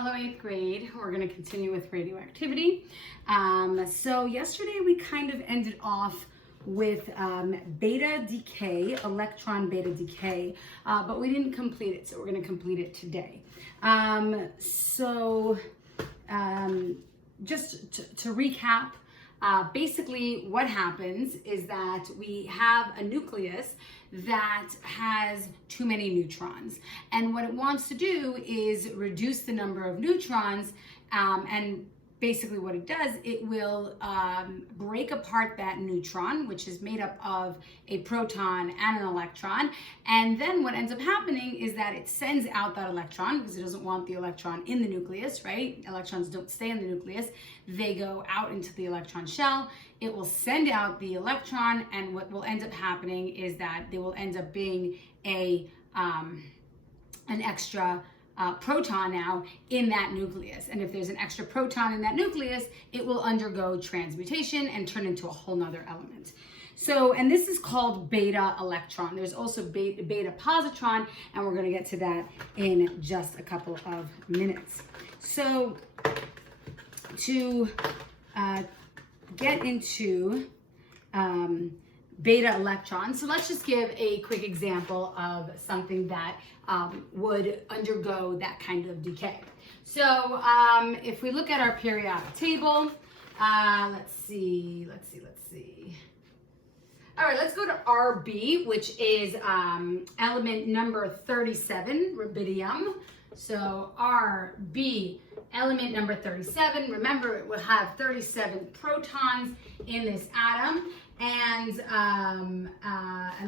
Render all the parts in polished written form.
Hello, 8th grade. We're going to continue with radioactivity. So yesterday we kind of ended off with beta decay, electron beta decay, but we didn't complete it, so we're going to complete it today. Just to recap, basically what happens is that we have a nucleus that has too many neutrons, and what it wants to do is reduce the number of neutrons, and basically what it does, it will break apart that neutron, which is made up of a proton and an electron. And then what ends up happening is that it sends out that electron because it doesn't want the electron in the nucleus, right? Electrons don't stay in the nucleus. They go out into the electron shell. It will send out the electron, and what will end up happening is that there will end up being an extra proton now in that nucleus. And if there's an extra proton in that nucleus, it will undergo transmutation and turn into a whole nother element. So, and this is called beta electron. There's also beta positron, and we're going to get to that in just a couple of minutes. So to get into beta electrons, so let's just give a quick example of something that would undergo that kind of decay. So if we look at our periodic table, let's see. All right, let's go to RB, which is element number 37, rubidium. So RB, element number 37. Remember, it will have 37 protons in this atom. And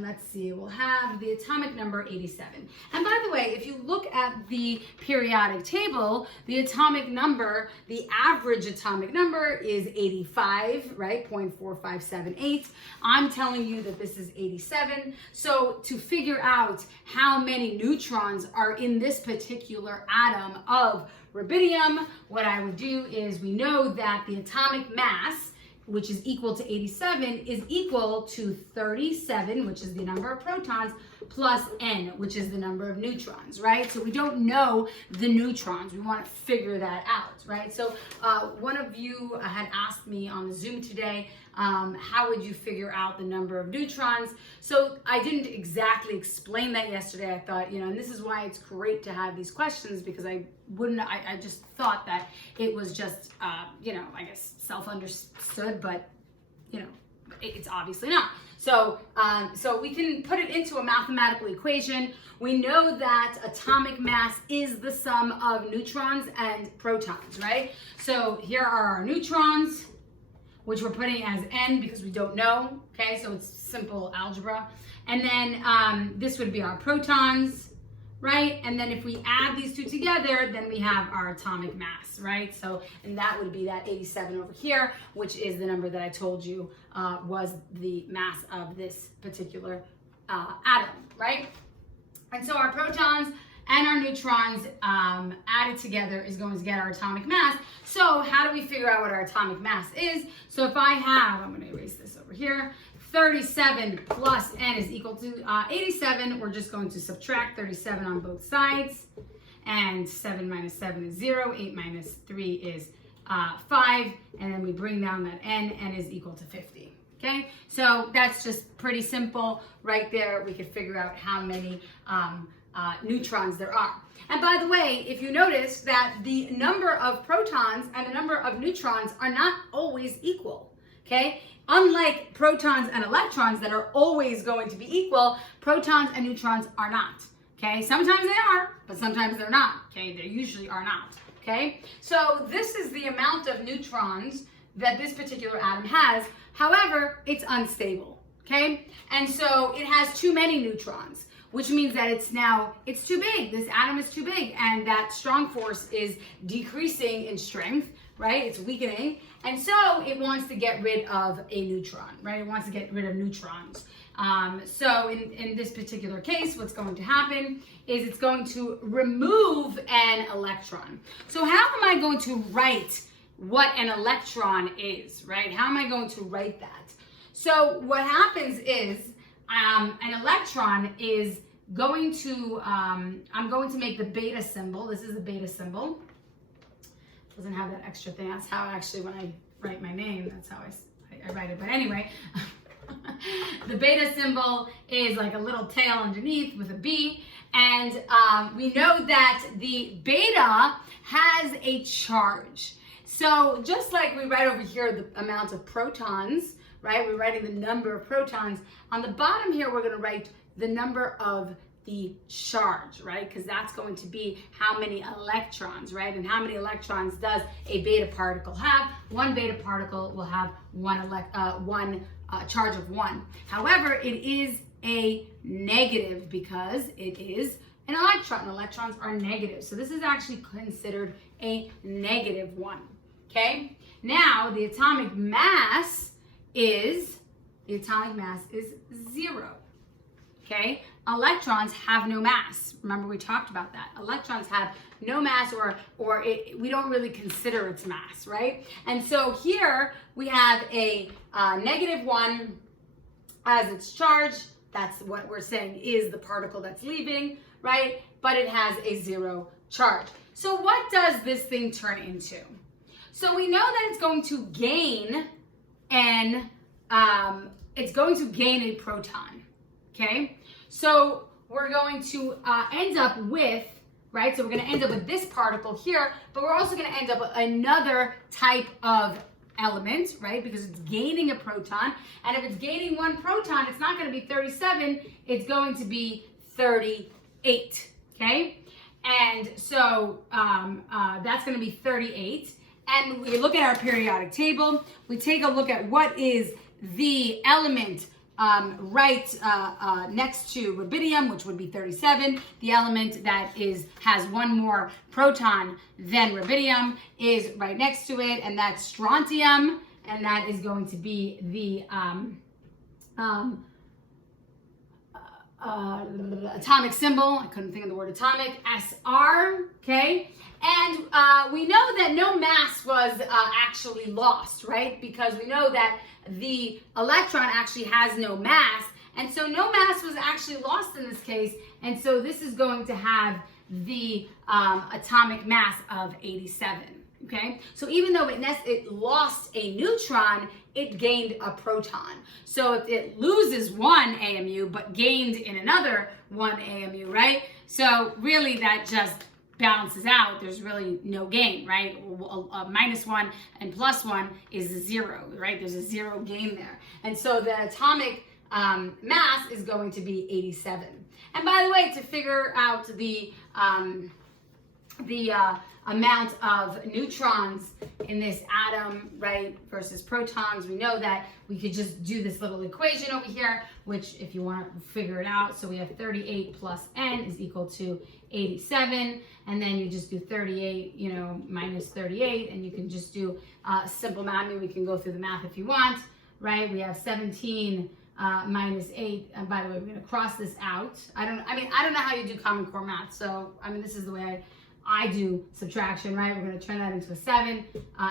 let's see, we'll have the atomic number 87. And by the way, if you look at the periodic table, the atomic number, the average atomic number is 85, right? 0.4578. I'm telling you that this is 87. So to figure out how many neutrons are in this particular atom of rubidium, what I would do is, we know that the atomic mass, which is equal to 87, is equal to 37, which is the number of protons, plus n, which is the number of neutrons, right? So we don't know the neutrons. We want to figure that out, right? So one of you had asked me on the Zoom today, how would you figure out the number of neutrons? So I didn't exactly explain that yesterday. I thought, and this is why it's great to have these questions, because I just thought that it was just, I guess self-understood, but it's obviously not. So we can put it into a mathematical equation. We know that atomic mass is the sum of neutrons and protons, right? So here are our neutrons, which we're putting as n because we don't know, okay? So it's simple algebra. And then this would be our protons, right? And then if we add these two together, then we have our atomic mass, right? So, and that would be that 87 over here, which is the number that I told you was the mass of this particular atom, right? And so our protons and our neutrons added together is going to get our atomic mass. So how do we figure out what our atomic mass is? So if I have, I'm going to erase this over here, 37 plus n is equal to 87. We're just going to subtract 37 on both sides. And 7 minus 7 is 0. 8 minus 3 is 5. And then we bring down that n. N is equal to 50. Okay? So that's just pretty simple. Right there, we could figure out how many neutrons there are. And by the way, if you notice that the number of protons and the number of neutrons are not always equal. Okay? Unlike protons and electrons that are always going to be equal, protons and neutrons are not. Okay? Sometimes they are, but sometimes they're not. Okay? They usually are not. Okay? So this is the amount of neutrons that this particular atom has. However, it's unstable. Okay? And so it has too many neutrons, which means that it's too big. This atom is too big, and that strong force is decreasing in strength, right? It's weakening. And so it wants to get rid of a neutron, right? It wants to get rid of neutrons. So in this particular case, what's going to happen is it's going to remove an electron. So how am I going to write what an electron is, right? How am I going to write that? So what happens is an electron is going to, I'm going to make the beta symbol. This is the beta symbol. doesn't have that extra thing. That's how actually when I write my name, that's how I write it. But anyway, the beta symbol is like a little tail underneath with a B. And we know that the beta has a charge. So just like we write over here the amount of protons, right? We're writing the number of protons. On the bottom here, we're going to write the number of the charge, right? Because that's going to be how many electrons, right? And how many electrons does a beta particle have? One beta particle will have one charge of 1. However, it is a negative because it is an electron. Electrons are negative. So this is actually considered a negative 1. Okay? Now, the atomic mass is 0. Okay? Electrons have no mass. Remember, we talked about that. Electrons have no mass, we don't really consider its mass, right? And so here we have a -1 as its charge. That's what we're saying is the particle that's leaving, right? But it has a 0 charge. So what does this thing turn into? So we know that it's going to gain a proton, okay? So we're going to end up with, right? So we're going to end up with this particle here, but we're also going to end up with another type of element, right? Because it's gaining a proton. And if it's gaining 1 proton, it's not going to be 37, it's going to be 38, okay? And so that's going to be 38. And we look at our periodic table, we take a look at what is the element next to rubidium, which would be 37. The element that has 1 more proton than rubidium is right next to it, and that's strontium, and that is going to be the atomic symbol. I couldn't think of the word atomic, SR, okay? And we know that no mass was actually lost, right? Because we know that the electron actually has no mass, and so no mass was actually lost in this case, and so this is going to have the atomic mass of 87, okay? So even though it lost a neutron, it gained a proton. So if it loses 1 AMU but gained in another 1 AMU, right? So really that just balances out. There's really no gain, right? -1 and +1 is 0, right? There's a 0 gain there. And so the atomic mass is going to be 87. And by the way, to figure out the amount of neutrons in this atom, right, versus protons, we know that we could just do this little equation over here, which if you want to figure it out, so we have 38 plus n is equal to 87, and then you just do 38, minus 38, and you can just do simple math. I mean, we can go through the math if you want, right? We have 17 minus 8, and by the way, we're going to cross this out. I don't know how you do Common Core math, so this is the way I do subtraction, right? We're going to turn that into a 7,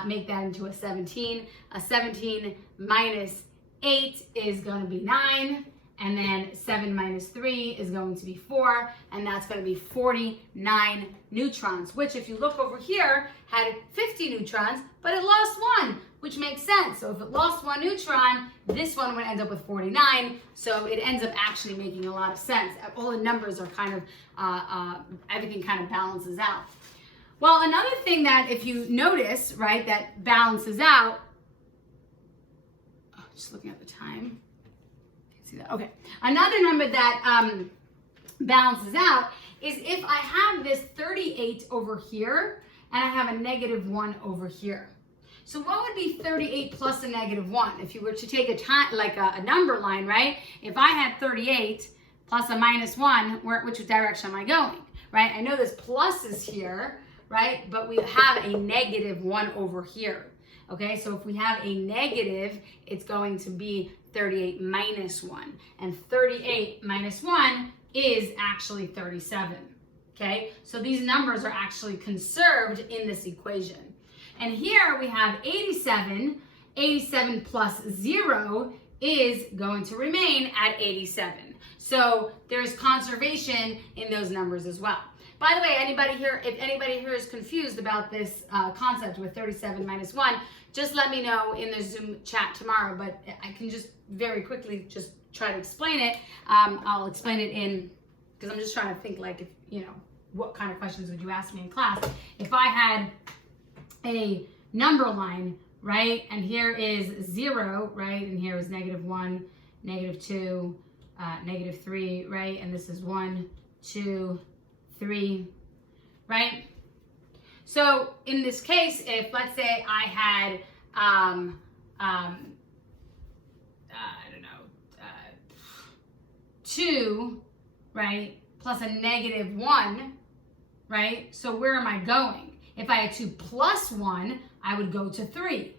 make that into a 17. A 17 minus 8 is going to be 9, and then 7 minus 3 is going to be 4, and that's going to be 49 neutrons, which if you look over here, had 50 neutrons, but it lost 1, which makes sense. So if it lost 1 neutron, this one would end up with 49, so it ends up actually making a lot of sense. All the numbers are kind of, everything kind of balances out. Well, another thing that if you notice, right, that balances out, just looking at the time, see that? Okay. Another number that balances out is if I have this 38 over here and I have a -1 over here. So what would be 38 plus a -1? If you were to take a number line, right? If I had 38 plus a -1, which direction am I going, right? I know this plus is here, right? But we have a -1 over here. Okay, so if we have a negative, it's going to be 38 minus 1. And 38 minus 1 is actually 37. Okay, so these numbers are actually conserved in this equation. And here we have 87. 87 plus 0 is going to remain at 87. So there's conservation in those numbers as well. By the way, if anybody here is confused about this concept with 37 minus 1, just let me know in the Zoom chat tomorrow, but I can just very quickly just try to explain it. I'll explain it because I'm just trying to think like, if, what kind of questions would you ask me in class? If I had a number line, right, and here is 0, right, and here is -1, -2, -3, right, and this is 1, 2, 3, right? So in this case, if let's say I had, I don't know, 2, right, plus a -1, right? So where am I going? If I had 2 plus 1, I would go to 3,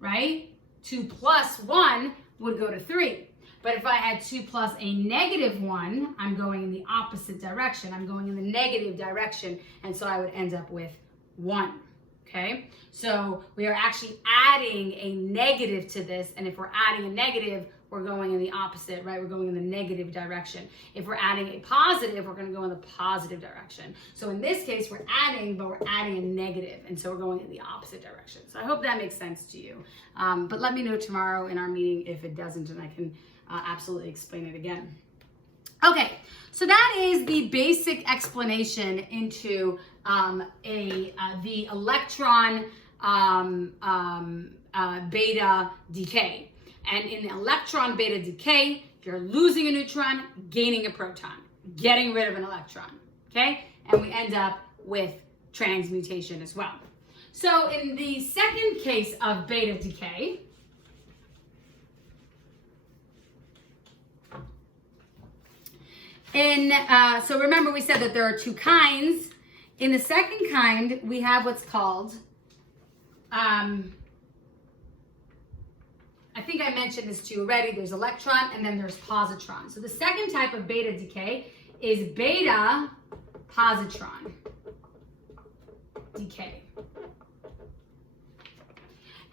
right? 2 plus 1 would go to 3. But if I had 2 plus a -1, I'm going in the opposite direction. I'm going in the negative direction, and so I would end up with 1, okay? So we are actually adding a negative to this, and if we're adding a negative, we're going in the opposite, right? We're going in the negative direction. If we're adding a positive, we're gonna go in the positive direction. So in this case, we're adding, but we're adding a negative, and so we're going in the opposite direction. So I hope that makes sense to you. But let me know tomorrow in our meeting if it doesn't, and I can absolutely explain it again. Okay, so that is the basic explanation into the electron beta decay. And in the electron beta decay, you're losing a neutron, gaining a proton, getting rid of an electron, okay? And we end up with transmutation as well. So in the second case of beta decay, so remember we said that there are 2 kinds. In the second kind, we have what's called, I think I mentioned this to you already, there's electron and then there's positron. So the second type of beta decay is beta positron decay.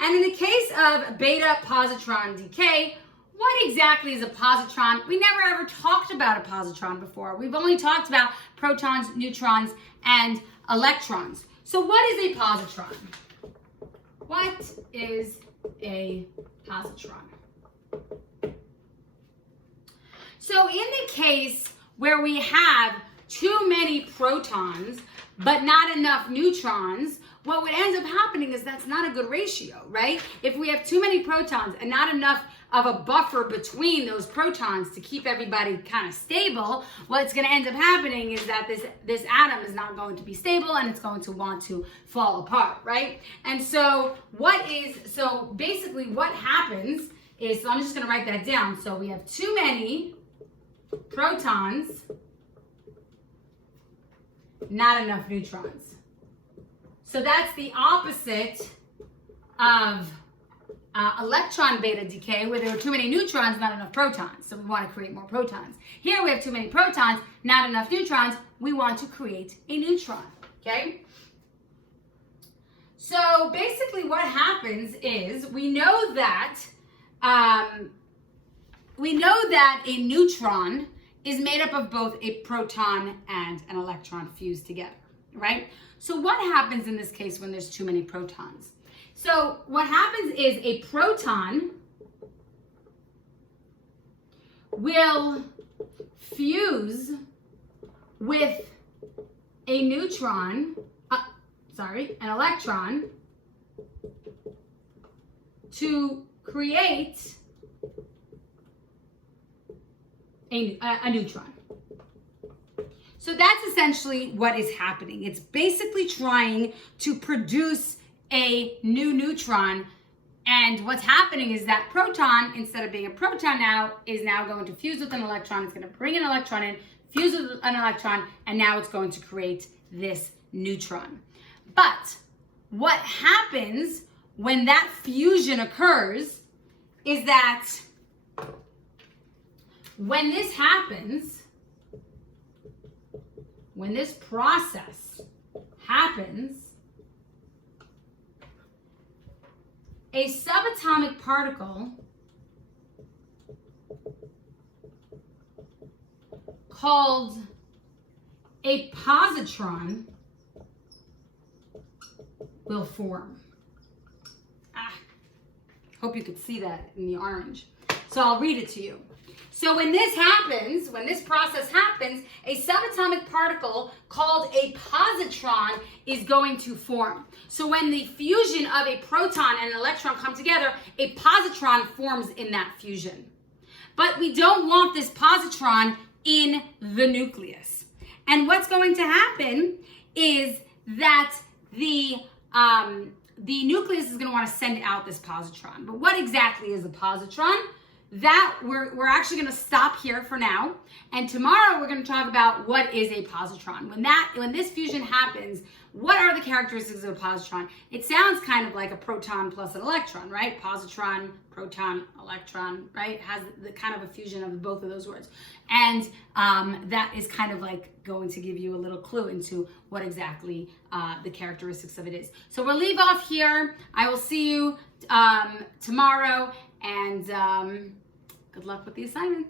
And in the case of beta positron decay, what exactly is a positron? We never ever talked about a positron before. We've only talked about protons, neutrons, and electrons. So what is a positron? What is a positron? So in the case where we have too many protons but not enough neutrons, what would end up happening is that's not a good ratio, right? If we have too many protons and not enough of a buffer between those protons to keep everybody kind of stable, what's going to end up happening is that this atom is not going to be stable and it's going to want to fall apart, right? And so basically what happens is, so I'm just going to write that down. So we have too many protons, not enough neutrons. So that's the opposite of electron beta decay, where there are too many neutrons, not enough protons. So we want to create more protons. Here we have too many protons, not enough neutrons. We want to create a neutron, okay? So basically what happens is we know that a neutron is made up of both a proton and an electron fused together, right? So what happens in this case when there's too many protons? So what happens is a proton will fuse with a neutron, an electron, to create a neutron. So that's essentially what is happening. It's basically trying to produce a new neutron, and what's happening is that proton, instead of being a proton now, is now going to fuse with an electron. It's going to bring an electron in, fuse with an electron, and now it's going to create this neutron. But what happens when that fusion occurs is that when this happens, when this process happens, a subatomic particle called a positron will form. Hope you could see that in the orange. So I'll read it to you. So when this happens, when this process happens, a subatomic particle called a positron is going to form. So when the fusion of a proton and an electron come together, a positron forms in that fusion. But we don't want this positron in the nucleus. And what's going to happen is that the nucleus is going to want to send out this positron. But what exactly is a positron? That we're actually going to stop here for now, and tomorrow we're going to talk about what is a positron. When this fusion happens, what are the characteristics of a positron? It sounds kind of like a proton plus an electron, right? Positron, proton, electron, right? It has the kind of a fusion of both of those words, and that is kind of like going to give you a little clue into what exactly the characteristics of it is. So we'll leave off here. I will see you tomorrow, and good luck with the assignment.